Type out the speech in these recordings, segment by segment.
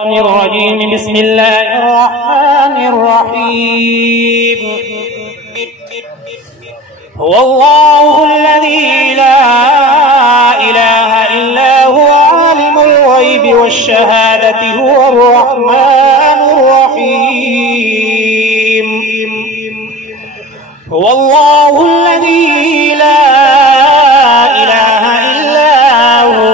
الرجيم. بسم الله الرحمن الرحيم. هو الله الذي لا إله إلا هو عالم الغيب والشهادة هو الرحمن الرحيم. هو الله الذي لا إله إلا هو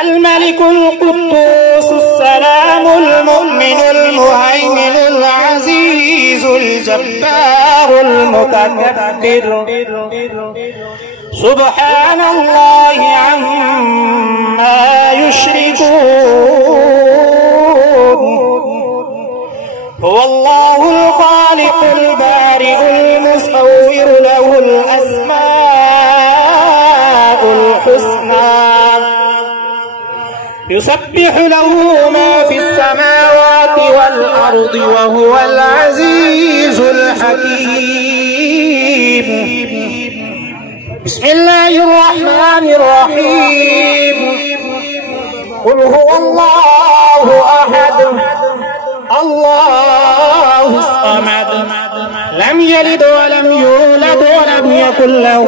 الملك القدوس السلام المؤمن المهيمن العزيز الجبار المتكبر سبحان الله عما يشركون. هو الله الخالق البارئ المصور له الأسماء الحسنى يسبح له ما في السماوات والأرض وهو العزيز الحكيم. بسم الله الرحمن الرحيم. قل هو الله أحد الله الصمد لم يلد ولم يولد ولم يكن له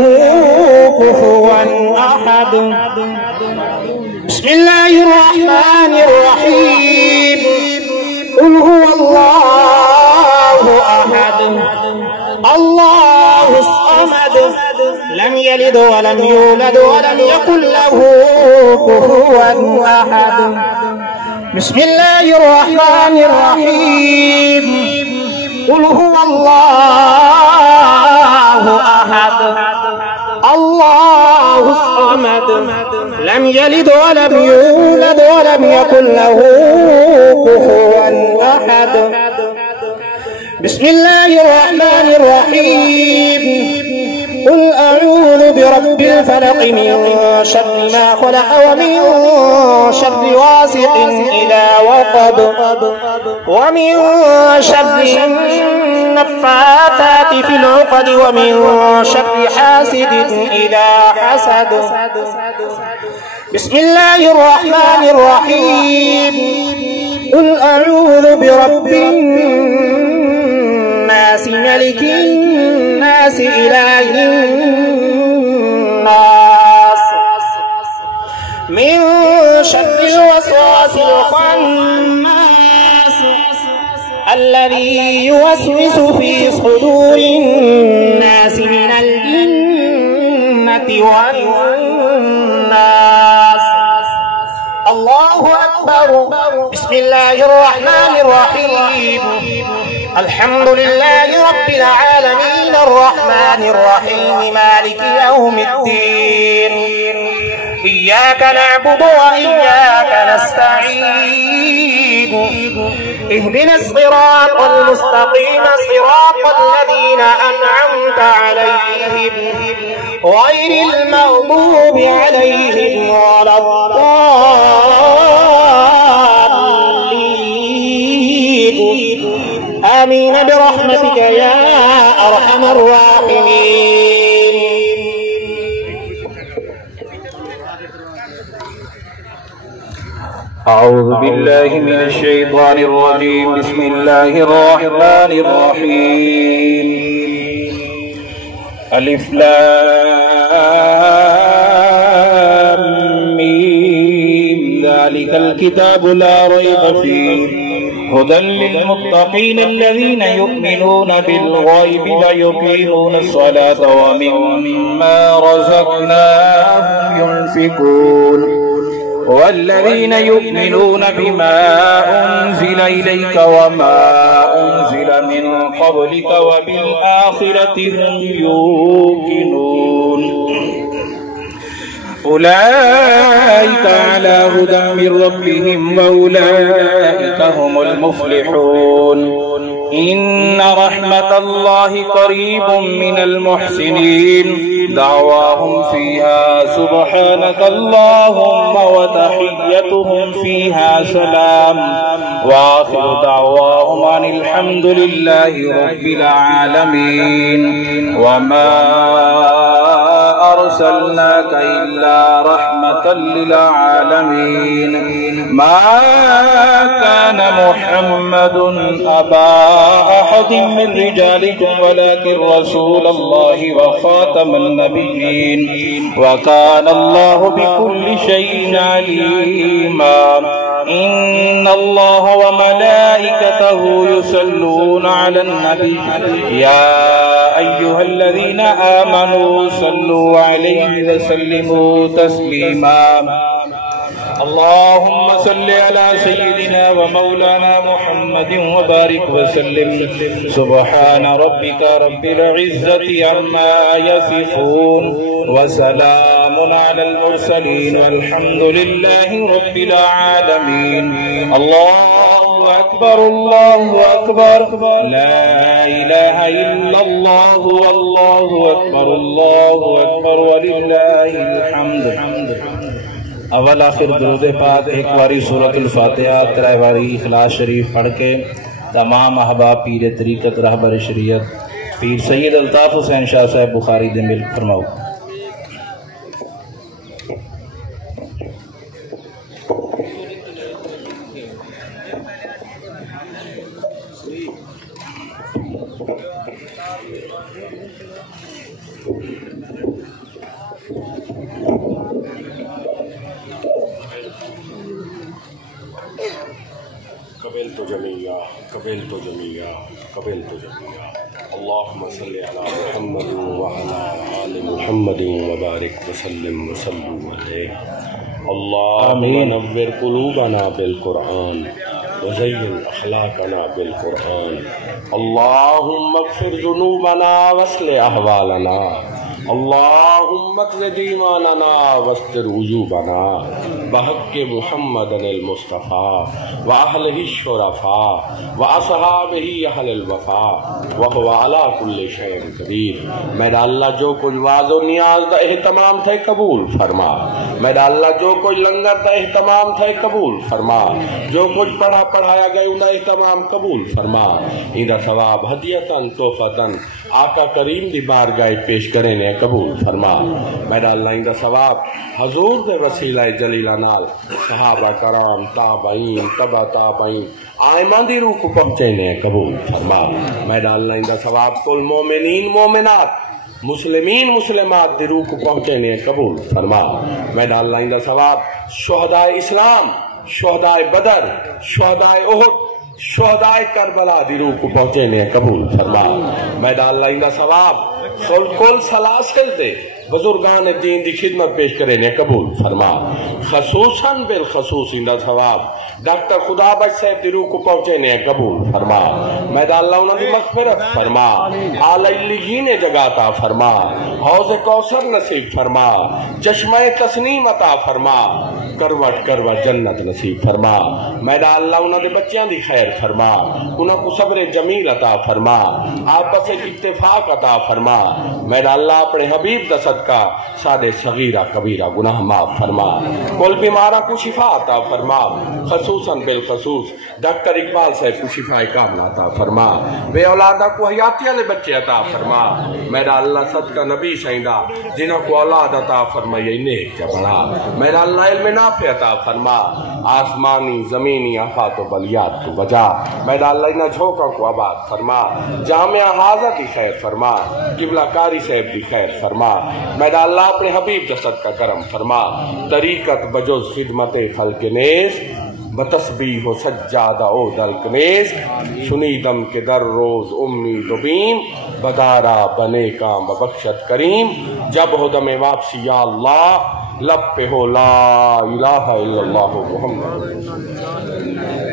كفوا أحد. بسم الله الرحمن الرحيم. قل هو الله أحد الله الصمد لم يلد ولم يولد ولم يكن له كفوا أحد. بسم الله الرحمن الرحيم. قل هو الله أحد الله الصمد لم يلد ولم يولد ولم يكن له كفوا أحد. بسم الله الرحمن الرحيم. قل أعوذ برب الفلق من شر ما خلق ومن شر غاسق إذا وقب ومن شر النفاثات في العقد ومن شر حاسد إذا حسد. بسم الله الرحمن الرحيم. قل أعوذ برب الناس ملك الناس إله الناس من شر الوسواس الخناس الذي يوسوس في صدور الناس من الجنة والناس. الله أكبر. بسم الله الرحمن الرحيم. الحمد لله رب العالمين الرحمن الرحيم مالك يوم الدين. إياك نعبد وإياك نستعين. اهدنا الصراط المستقيم صراط الذين أنعمت عليهم غير المغضوب عليهم ولا الضالين. آمين برحمتك يا أرحم الراحمين. أعوذ بالله من الشيطان الرجيم. بسم الله الرحمن الرحيم. ألف لام ميم ذلك الكتاب لا ريب فيه هدى للمتقين الذين يؤمنون بالغيب ويقيمون الصلاة ومما رزقناهم ينفقون والذين يؤمنون بما أنزل إليك وما أنزل من قبلك وبالآخرة هم يوقنون أولئك على هدى من ربهم وأولئك هم المفلحون. إن رحمة الله قريب من المحسنين. دعواهم فيها سبحانك اللهم وتحيتهم فيها سلام وآخر دعواهم أن الحمد لله رب العالمين. وما أرسلناك إلا رحمة للعالمين ما كان محمد أبا أحد من رجالكم ولكن رسول الله وخاتم النبيين وكان الله بكل شيء عليما إن الله وملائكته يصلون على النبي يا أيها الذين آمنوا صلوا عليه وسلموا تسليما اللهم صل على سيدنا ومولانا محمد وبارك وسلم سبحان ربك رب العزة عما يصفون وسلام على المرسلين والحمد لله رب العالمين الله أكبر الله أكبر لا إله إلا الله والله أكبر الله أكبر ولله الحمد اول آخر درود پاک ایک واری سورۃ الفاتحہ ترائے واری اخلاص شریف پڑھ کے تمام احباب پیر طریقت رہبر شریعت پیر سید الطاف حسین شاہ صاحب بخاری دے ملک فرماؤ قبلت جميعا اللهم صل على محمد وعلى آل محمد وبارك وسلم وصلوا عليه اللهم نور قلوبنا بالقرآن وزين أخلاقنا بالقرآن اللهم اغفر ذنوبنا واصلح أحوالنا اللهم اقض ایماننا واستر عیوبنا بحق محمد المصطفى وأهله الشرفاء وأصحابه أهل الوفاء وهو على كل شيء قدیر میرا اللہ جو کچھ واز و نیاز دا اہتمام تھے قبول فرما میرا اللہ جو کچھ لنگر دا اہتمام تھے قبول فرما جو کچھ پڑھایا گئے ان دا اہتمام قبول فرما ان دا ثواب ہدیتاً توفتاً آقا کریم دی بارگاہ پیش کریں نے قبول فرما میرا اللہ ان دا ثواب حضور دے وسیلہ جلیلہ نال صحابہ کرام تابعین تبع تابعین آئمان دی روح کو پہنچے نے قبول فرما میرا اللہ ان دا ثواب کل مومنین مومنات مسلمین مسلمات دی روح کو پہنچے نے قبول فرما میرا اللہ ان دا ثواب شہداء اسلام شہداء بدر شہداء احد شہداء کربلا دی روح کو پہنچے نے قبول فرما میرا اللہ ان دا ثواب کل سلاسل دے بزرگان دین دی خدمت پیش کرے نے قبول فرما خصوصاً بالخصوص ان دا ثواب ڈاکٹر خدا بخش صاحب دی روح کو پہنچے نے قبول فرما میدہ اللہ انہوں دی مغفرت فرما اعلی علیین جگہ عطا فرما حوض کوثر نصیب فرما چشمہ تسنیم عطا فرما کروٹ کروٹ جنت نصیب فرما میدہ اللہ انہوں دے بچیاں دی خیر فرما انہوں کو صبر جمیل عطا فرما آپس اتفاق عطا فرما میدہ اللہ اپنے حبیب دا صدقہ سادے صغیرہ کبیرہ گناہ معاف فرما کل بیمارہ کو شفا عطا فرما خصوصاً بالخصوص ڈاکٹر اقبال صاحب کو شفا کاملہ عطا فرما بے اولادہ کو حیاتی والے بچے عطا فرما میرا اللہ صدقہ نبی سیندہ جنہوں کو اولاد عطا فرما یہ نیک جبڑا میرا اللہ علم نافع عطا فرما آسمانی زمینی آفات و بلیات کو بجا میرا اللہ انہ جھوکوں کو آباد فرما جامعہ حاضر کی خیر فرما قبلہ کاری صاحب کی خیر فرما میرا اللہ اپنے حبیب جسد کا کرم فرما طریقت بجز خدمت خلق نیز بتسبیح و سجادہ او دلک نیز سنیدم کے در روز امید و بیم بدارا بنے کام ببخشت کریم جب ہو دم واپسی یا اللہ لب پہ ہو لا الہ الا اللہ محمد